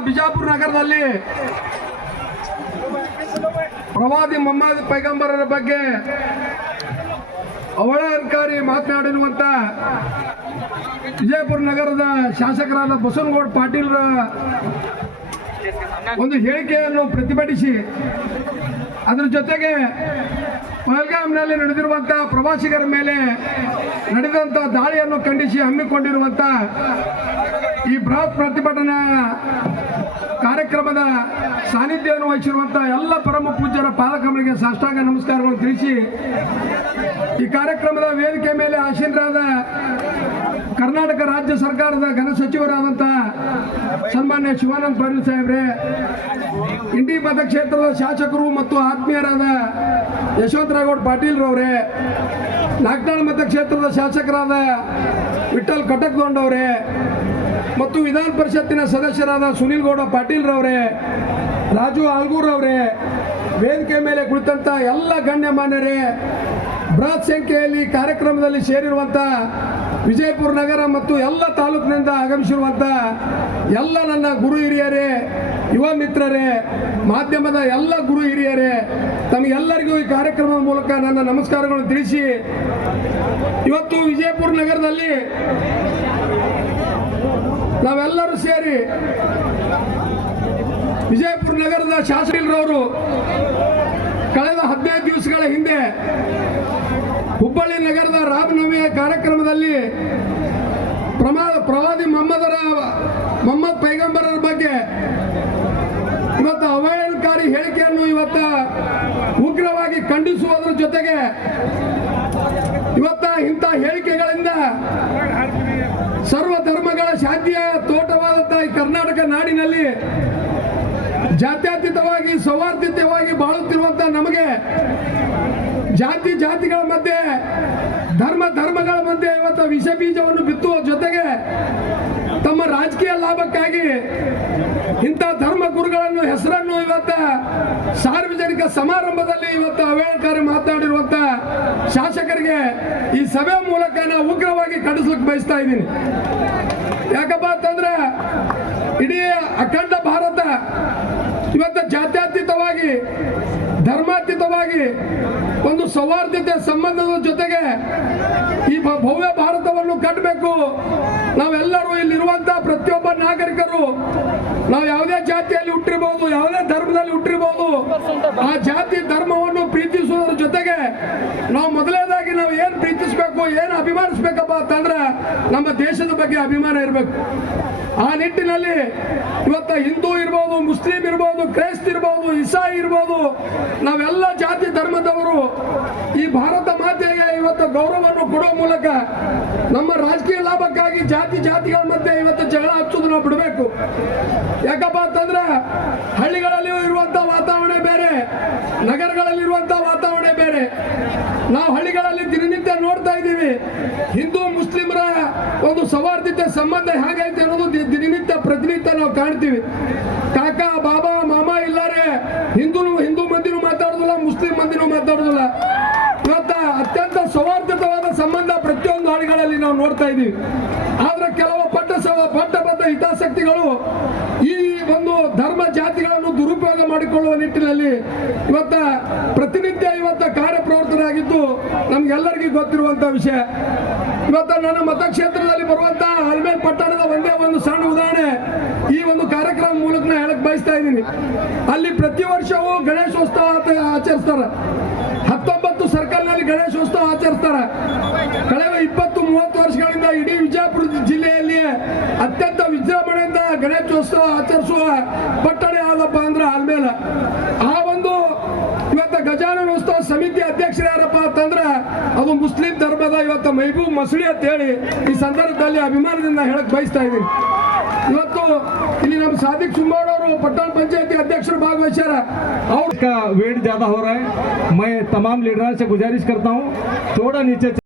ಬಿಜಾಪುರ ನಗರದಲ್ಲಿ ಪ್ರವಾದಿ ಮೊಹಮ್ಮದ್ ಪೈಗಂಬರರ ಬಗ್ಗೆ ಅವಳಕಾರಿ ಮಾತನಾಡಿರುವಂತ ವಿಜಯಪುರ ನಗರದ ಶಾಸಕರಾದ ಬಸವನಗೌಡ ಪಾಟೀಲ್ರ ಒಂದು ಹೇಳಿಕೆಯನ್ನು ಪ್ರತಿಭಟಿಸಿ ಅದರ ಜೊತೆಗೆ ಪಹಲ್ಗಾಮ್ನಲ್ಲಿ ನಡೆದಿರುವಂತಹ ಪ್ರವಾಸಿಗರ ಮೇಲೆ ನಡೆದಂತ ದಾಳಿಯನ್ನು ಖಂಡಿಸಿ ಹಮ್ಮಿಕೊಂಡಿರುವಂತ ಈ ಬೃಹತ್ ಪ್ರತಿಭಟನಾ ಕಾರ್ಯಕ್ರಮದ ಸಾನ್ನಿಧ್ಯವನ್ನು ವಹಿಸಿರುವಂತಹ ಎಲ್ಲ ಪರಮ ಪೂಜ್ಯರ ಪಾಲಕರಿಗೆ ಸಾಷ್ಟಾಂಗ ನಮಸ್ಕಾರಗಳು ತಿಳಿಸಿ, ಈ ಕಾರ್ಯಕ್ರಮದ ವೇದಿಕೆ ಮೇಲೆ ಆಶೀರ್ವಾದ ಕರ್ನಾಟಕ ರಾಜ್ಯ ಸರ್ಕಾರದ ಘನ ಸಚಿವರಾದಂತಹ ಸನ್ಮಾನ್ಯ ಶಿವಾನಂದ ಪಾಟೀಲ್ ಸಾಹೇಬ್ರೆ, ಇಂಡಿ ಮತಕ್ಷೇತ್ರದ ಶಾಸಕರು ಮತ್ತು ಆತ್ಮೀಯರಾದ ಯಶವಂತರಾಗೌಡ ಪಾಟೀಲ್ರವರೇ ನಾಗ್ನಾಳ್ ಮತಕ್ಷೇತ್ರದ ಶಾಸಕರಾದ ವಿಠಲ್ ಕಟಕ್ದೊಂಡವರೇ ಮತ್ತು ವಿಧಾನ ಪರಿಷತ್ತಿನ ಸದಸ್ಯರಾದ ಸುನೀಲ್ ಗೌಡ ಪಾಟೀಲ್ರವರೇ ರಾಜು ಆಲ್ಗೂರವರೇ ವೇದಿಕೆ ಮೇಲೆ ಕುಳಿತಂತ ಎಲ್ಲ ಗಣ್ಯಮಾನ್ಯರೇ, ಬೃಹತ್ ಸಂಖ್ಯೆಯಲ್ಲಿ ಕಾರ್ಯಕ್ರಮದಲ್ಲಿ ಸೇರಿರುವಂಥ ವಿಜಯಪುರ ನಗರ ಮತ್ತು ಎಲ್ಲ ತಾಲೂಕಿನಿಂದ ಆಗಮಿಸಿರುವಂಥ ಎಲ್ಲ ನನ್ನ ಗುರು ಹಿರಿಯರೇ, ಯುವ ಮಿತ್ರರೇ, ಮಾಧ್ಯಮದ ಎಲ್ಲ ಗುರು ಹಿರಿಯರೇ, ತಮಗೆಲ್ಲರಿಗೂ ಈ ಕಾರ್ಯಕ್ರಮದ ಮೂಲಕ ನನ್ನ ನಮಸ್ಕಾರಗಳನ್ನು ತಿಳಿಸಿ, ಇವತ್ತು ವಿಜಯಪುರ ನಗರದಲ್ಲಿ ನಾವೆಲ್ಲರೂ ಸೇರಿ ವಿಜಯಪುರ ನಗರದ ಶಾಸಕರವರು ಕಳೆದ ಹದಿನೈದು ದಿವಸಗಳ ಹಿಂದೆ ಹುಬ್ಬಳ್ಳಿ ನಗರದ ರಾಮನವಮಿಯ ಕಾರ್ಯಕ್ರಮದಲ್ಲಿ ಪ್ರಮಾದ ಪ್ರವಾದಿ ಮೊಹಮ್ಮದರ, ಮೊಹಮ್ಮದ್ ಪೈಗಂಬರರ ಬಗ್ಗೆ ಇವತ್ತು ಅವಹೇಳನಕಾರಿ ಹೇಳಿಕೆಯನ್ನು ಇವತ್ತ ಉಗ್ರವಾಗಿ ಖಂಡಿಸುವುದರ ಜೊತೆಗೆ ಇವತ್ತ ಇಂಥ ಹೇಳಿಕೆಗಳಿಂದ ಸರ್ವ ಧರ್ಮಗಳ ಶಾಂತಿಯ ತೋಟವಾದಂತಹ ಈ ಕರ್ನಾಟಕ ನಾಡಿನಲ್ಲಿ ಜಾತ್ಯತೀತವಾಗಿ ಸೌಹಾರ್ದಿತವಾಗಿ ಬಾಳುತ್ತಿರುವಂತಹ ನಮಗೆ ಜಾತಿ ಜಾತಿಗಳ ಮಧ್ಯೆ, ಧರ್ಮ ಧರ್ಮಗಳ ಮಧ್ಯೆ ಇವತ್ತು ವಿಷ ಬೀಜವನ್ನು ಬಿತ್ತುವ ಜೊತೆಗೆ ತಮ್ಮ ರಾಜಕೀಯ ಲಾಭಕ್ಕಾಗಿ ಇಂಥ ಧರ್ಮ ಗುರುಗಳನ್ನು, ಹೆಸರನ್ನು ಇವತ್ತ ಸಾರ್ವಜನಿಕ ಸಮಾರಂಭದಲ್ಲಿ ಇವತ್ತು ಅವೇಳಕಾರಿ ಮಾತನಾಡಿರುವಂತ ಶಾಸಕರಿಗೆ ಈ ಸಭೆ ಮೂಲಕ ನಾವು ಉಗ್ರವಾಗಿ ಖಂಡಿಸ್ಲಿಕ್ಕೆ ಬಯಸ್ತಾ ಇದ್ದೀನಿ. ಯಾಕಪ್ಪ ಅಂತಂದ್ರೆ ಇಡೀ ಅಖಂಡ ಭಾರತ ಇವತ್ತು ಜಾತ್ಯಾತೀತವಾಗಿ, ಧರ್ಮಾತೀತವಾಗಿ ಒಂದು ಸೌಹಾರ್ದತೆ ಸಂಬಂಧದ ಜೊತೆಗೆ ಈ ಭವ್ಯ ಭಾರತವನ್ನು ಕಟ್ಟಬೇಕು. ನಾವೆಲ್ಲರೂ ಇಲ್ಲಿರುವಂತಹ ಪ್ರತಿಯೊಬ್ಬ ನಾಗರಿಕರು, ನಾವು ಯಾವುದೇ ಜಾತಿಯಲ್ಲಿ ಹುಟ್ಟಿರಬಹುದು ಯಾವುದೇ ಧರ್ಮದಲ್ಲಿ ಹುಟ್ಟಿರಬಹುದು ಆ ಜಾತಿ ಧರ್ಮವನ್ನು ಪ್ರೀತಿಸುವುದರ ಜೊತೆಗೆ ನಾವು ಮೊದಲನೇದಾಗಿ ನಾವು ಏನು ಪ್ರೀತಿಸಬೇಕು, ಏನು ಅಭಿಮಾನಿಸ್ಬೇಕಪ್ಪ ಅಂತಂದ್ರೆ ನಮ್ಮ ದೇಶದ ಬಗ್ಗೆ ಅಭಿಮಾನ ಇರಬೇಕು. ಆ ನಿಟ್ಟಿನಲ್ಲಿ ಇವತ್ತ ಹಿಂದೂ ಇರ್ಬೋದು, ಮುಸ್ಲಿಂ ಇರ್ಬೋದು, ಕ್ರೈಸ್ತ ಇರ್ಬೋದು, ಇಸಾಯಿ ಇರ್ಬೋದು, ನಾವೆಲ್ಲ ಜಾತಿ ಧರ್ಮದವರು ಈ ಭಾರತ ಗೌರವವನ್ನು ಕೊಡುವ ಮೂಲಕ ನಮ್ಮ ರಾಜಕೀಯ ಲಾಭಕ್ಕಾಗಿ ಜಾತಿ ಜಾತಿಗಳ ಮಧ್ಯೆ ಇವತ್ತು ಜಗಳ ಹಚ್ಚೋದು ನಾವು ಬಿಡಬೇಕು. ಯಾಕಪ್ಪ ಅಂತಂದ್ರೆ ಹಳ್ಳಿಗಳಲ್ಲಿ ಇರುವಂತ ವಾತಾವರಣ ಬೇರೆ ನಗರಗಳಲ್ಲಿ ಇರುವಂತ ವಾತಾವರಣ ಬೇರೆ. ನಾವು ಹಳ್ಳಿಗಳಲ್ಲಿ ದಿನನಿತ್ಯ ನೋಡ್ತಾ ಇದ್ದೀವಿ, ಹಿಂದೂ ಮುಸ್ಲಿಮರ ಒಂದು ಸೌಹಾರ್ದತೆ ಸಂಬಂಧ ಹೇಗೈತೆ ಅನ್ನೋದು ದಿನನಿತ್ಯ ಪ್ರತಿನಿತ್ಯ ನಾವು ಕಾಣ್ತೀವಿ. ಕಾಕಾ, ಬಾಬಾ ನಾವು ನೋಡ್ತಾ ಇದ್ದೀವಿ. ಆದ್ರೆ ಕೆಲವು ಪಟ್ಟ ಪಟ್ಟಬದ್ಧ ಹಿತಾಸಕ್ತಿಗಳು ಈ ಒಂದು ಧರ್ಮ ಜಾತಿಗಳನ್ನು ದುರುಪಯೋಗ ಮಾಡಿಕೊಳ್ಳುವ ನಿಟ್ಟಿನಲ್ಲಿ ಇವತ್ತ ಪ್ರತಿನಿತ್ಯ ಇವತ್ತ ಕಾರ್ಯಪ್ರವೃತ್ತರಾಗಿದ್ದು ನಮ್ಗೆಲ್ಲರಿಗೂ ಗೊತ್ತಿರುವಂತಹ ವಿಷಯ. ಇವತ್ತ ನನ್ನ ಮತಕ್ಷೇತ್ರದಲ್ಲಿ ಬರುವಂತಹ ಹಲ್ಮೇಲ್ ಪಟ್ಟಣದ ಒಂದೇ ಒಂದು ಸಣ್ಣ ಉದಾಹರಣೆ ಈ ಒಂದು ಕಾರ್ಯಕ್ರಮ ಮೂಲಕ ಹೇಳಕ್ ಬಯಸ್ತಾ ಇದ್ದೀನಿ. ಅಲ್ಲಿ ಪ್ರತಿ ವರ್ಷವೂ ಗಣೇಶೋತ್ಸವ ಆಚರಿಸ್ತಾರೆ. ಹತ್ತೊಂಬತ್ತು ಸರ್ಕಲ್ನಲ್ಲಿ ಗಣೇಶೋತ್ಸವ ಆಚರಿಸ್ತಾರೆ. ಅತ್ಯಂತ ವಿಜೃಂಭಣೆಯಿಂದ ಗಣೇಶೋತ್ಸವ ಆಚರಿಸುವ ಪಟ್ಟಣ ಯಾವ್ದಪ್ಪ ಅಂದ್ರೆ ಆಲ್ಮೇಲ ಆ ಒಂದು ಇವತ್ತ ಗಜಾನನ ಉತ್ಸವ ಸಮಿತಿ ಅಧ್ಯಕ್ಷರು ಯಾರಪ್ಪ ಅಂತಂದ್ರೆ ಅದು ಮುಸ್ಲಿಂ ಧರ್ಮದ ಇವತ್ತು ಮೈಬೂಬ್ ಮಸೂಡಿ ಅಂತ ಹೇಳಿ ಈ ಸಂದರ್ಭದಲ್ಲಿ ಅಭಿಮಾನದಿಂದ ಹೇಳಕ್ ಬಯಸ್ತಾ ಇದ್ದೀನಿ ಇವತ್ತು ಇಲ್ಲಿ ನಮ್ಮ ಸಾದಿಕ್ ಸುಮ್ಮೋಡ್ ಅವರು ಪಟ್ಟಣ ಪಂಚಾಯತಿ ಅಧ್ಯಕ್ಷರು ಭಾಗವಹಿಸ್ಯಾರ ಅವ್ರು का वेट ज़्यादा हो रहा है मैं तमाम लीडर से गुजारिश करता हूँ थोड़ा नीचे